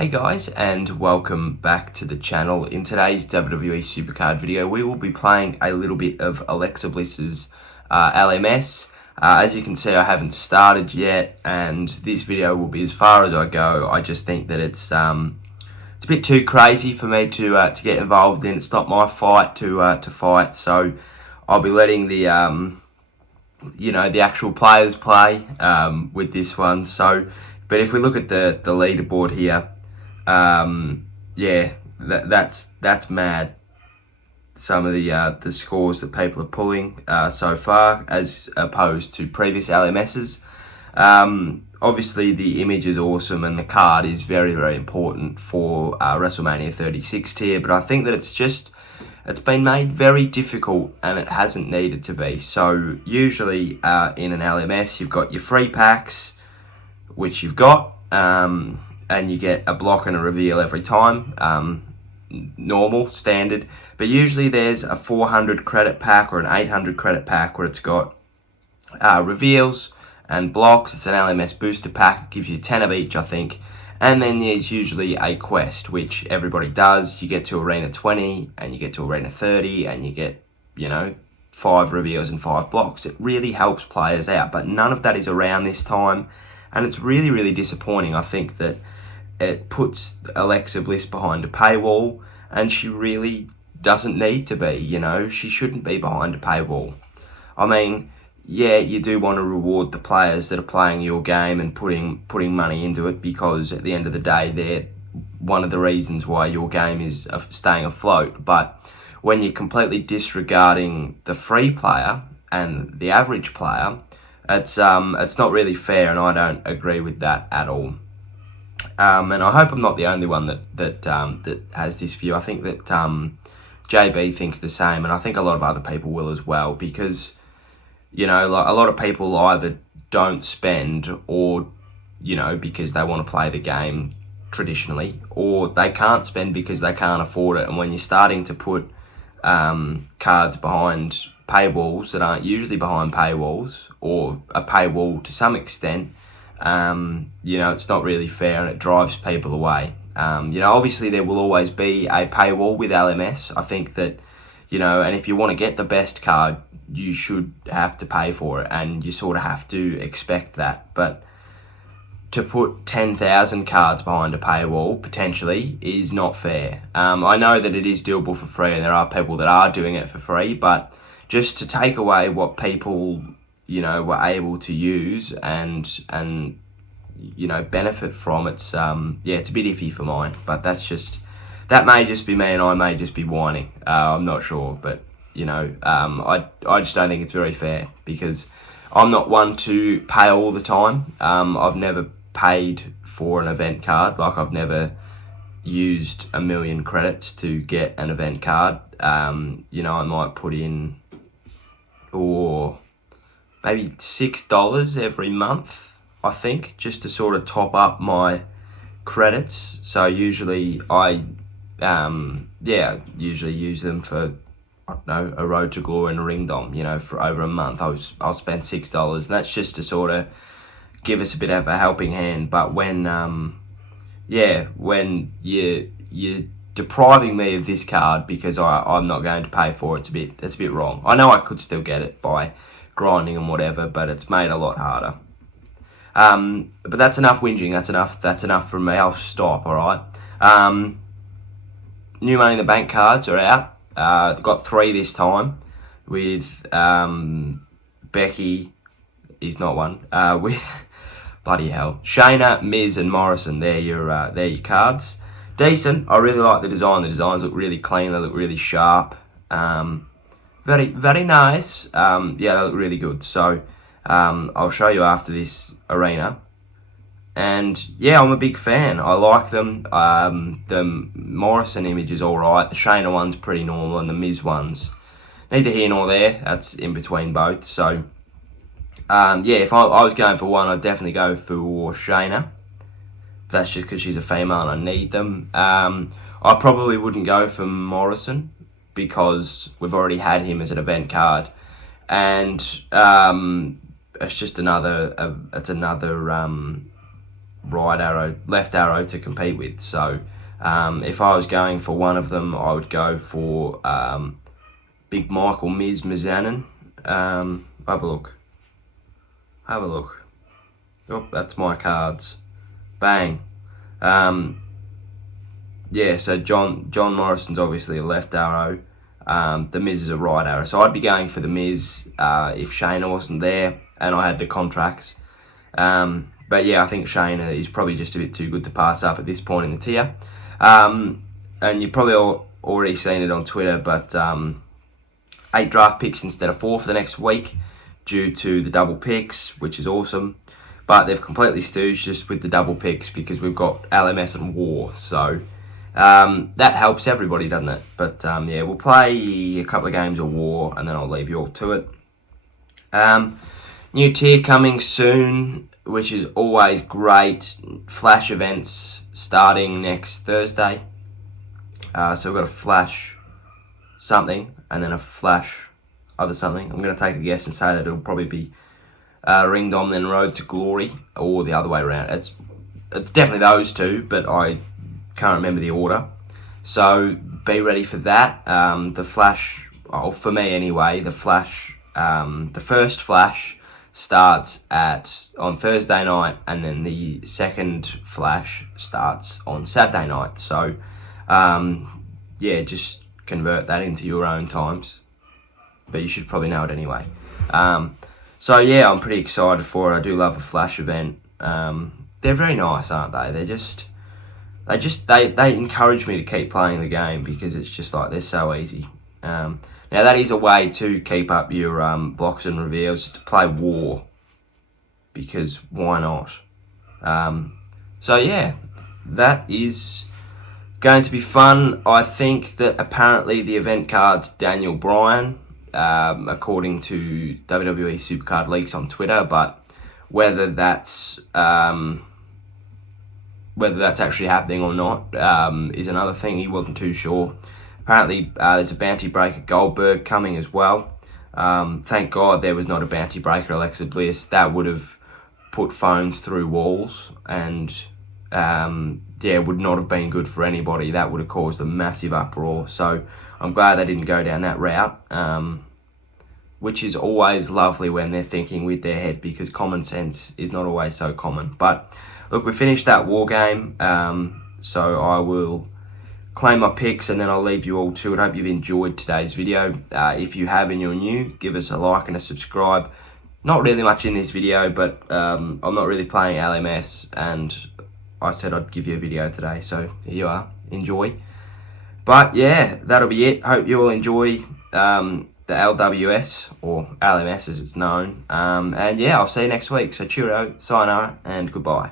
Hey guys, and welcome back to the channel. In today's WWE SuperCard video, we will be playing a little bit of Alexa Bliss's LMS. As you can see, I haven't started yet, and this video will be as far as I go. I just think that it's a bit too crazy for me to get involved in. It's not my fight to fight, so I'll be letting the the actual players play with this one. So, but if we look at the leaderboard here. That's mad. Some of the scores that people are pulling so far, as opposed to previous LMSs. Obviously, the image is awesome, and the card is very, very important for WrestleMania 36 tier. But I think that it's been made very difficult, and it hasn't needed to be. So usually in an LMS, you've got your free packs, which you've got. And you get a block and a reveal every time, normal, standard. But usually there's a 400 credit pack or an 800 credit pack where it's got reveals and blocks. It's an LMS booster pack. It gives you 10 of each, I think. And then there's usually a quest, which everybody does. You get to Arena 20 and you get to Arena 30 and you get, 5 reveals and 5 blocks. It really helps players out, but none of that is around this time. And it's really, really disappointing. I think that it puts Alexa Bliss behind a paywall, and she really doesn't need to be, She shouldn't be behind a paywall. I mean, yeah, you do want to reward the players that are playing your game and putting money into it, because at the end of the day, they're one of the reasons why your game is staying afloat. But when you're completely disregarding the free player and the average player, it's not really fair, and I don't agree with that at all. And I hope I'm not the only one that has this view. I think that JB thinks the same, and I think a lot of other people will as well, because a lot of people either don't spend, or because they want to play the game traditionally, or they can't spend because they can't afford it. And when you're starting to put cards behind paywalls that aren't usually behind paywalls, or a paywall to some extent, it's not really fair, and it drives people away. Obviously there will always be a paywall with LMS. I think that, and if you want to get the best card, you should have to pay for it, and you sort of have to expect that. But to put 10,000 cards behind a paywall, potentially, is not fair. I know that it is doable for free, and there are people that are doing it for free, but just to take away what people were able to use and benefit from, it's it's a bit iffy for mine. But that may just be me, and I may just be whining. I'm not sure, but I just don't think it's very fair, because I'm not one to pay all the time. I've never paid for an event card. Like, I've never used 1 million credits to get an event card. I might put in maybe $6 every month, I think, just to sort of top up my credits. So usually I usually use them for, I don't know, a Road to Glory and a Ring Dom, for over a month. I'll spend $6, and that's just to sort of give us a bit of a helping hand. But when you're depriving me of this card because I'm not going to pay for it, it's a bit wrong. I know I could still get it by grinding and whatever, but it's made a lot harder. But that's enough whinging. That's enough from me. I'll stop. All right. New Money in the Bank cards are out. Got 3 this time, with Becky is not one. With bloody hell, Shayna, Miz, and Morrison. They're your cards. Decent. I really like the design. The designs look really clean. They look really sharp. Very, very nice. They look really good. So I'll show you after this arena. And yeah, I'm a big fan. I like them. The Morrison image is alright. The Shayna one's pretty normal, and the Miz one's neither here nor there. That's in between both. So if I was going for one, I'd definitely go for Shayna. That's just because she's a female and I need them. I probably wouldn't go for Morrison, because we've already had him as an event card, and it's just another left arrow to compete with. So if I was going for one of them, I would go for Big Michael Miz Mizanin. Have a look. Oh, that's my cards. Bang. Yeah, so John Morrison's obviously a left arrow. The Miz is a right arrow. So I'd be going for the Miz if Shayna wasn't there and I had the contracts. But yeah, I think Shayna is probably just a bit too good to pass up at this point in the tier. And you've probably already seen it on Twitter, but 8 draft picks instead of 4 for the next week due to the double picks, which is awesome. But they've completely stooged just with the double picks because we've got LMS and War. So that helps everybody, doesn't it? But yeah, we'll play a couple of games of War and then I'll leave you all to it. New tier coming soon, which is always great. Flash events starting next Thursday. So we've got a Flash something and then a Flash other something. I'm going to take a guess and say that it'll probably be Ring Dom then Road to Glory, or the other way around. It's definitely those two, but I can't remember the order. So be ready for that. The Flash, for me anyway, the Flash, the first Flash starts on Thursday night, and then the second Flash starts on Saturday night. So yeah, just convert that into your own times, but you should probably know it anyway. So yeah, I'm pretty excited for it. I do love a Flash event. They're very nice, aren't they? They encourage me to keep playing the game because it's just like they're so easy. Now that is a way to keep up your blocks and reveals, to play War, because why not? So yeah, that is going to be fun. I think that apparently the event card's Daniel Bryan, according to WWE SuperCard leaks on Twitter, but whether that's actually happening or not is another thing. He wasn't too sure. Apparently there's a bounty breaker Goldberg coming as well. Thank God there was not a bounty breaker Alexa Bliss. That would have put phones through walls and yeah, would not have been good for anybody. That would have caused a massive uproar. So I'm glad they didn't go down that route, which is always lovely when they're thinking with their head, because common sense is not always so common. But look, we finished that War game, so I will claim my picks and then I'll leave you all to it. I hope you've enjoyed today's video. If you have and you're new, give us a like and a subscribe. Not really much in this video, but I'm not really playing LMS, and I said I'd give you a video today, so here you are. Enjoy. But yeah, that'll be it. Hope you all enjoy the LWS, or LMS as it's known. And yeah, I'll see you next week. So cheerio, sayonara, and goodbye.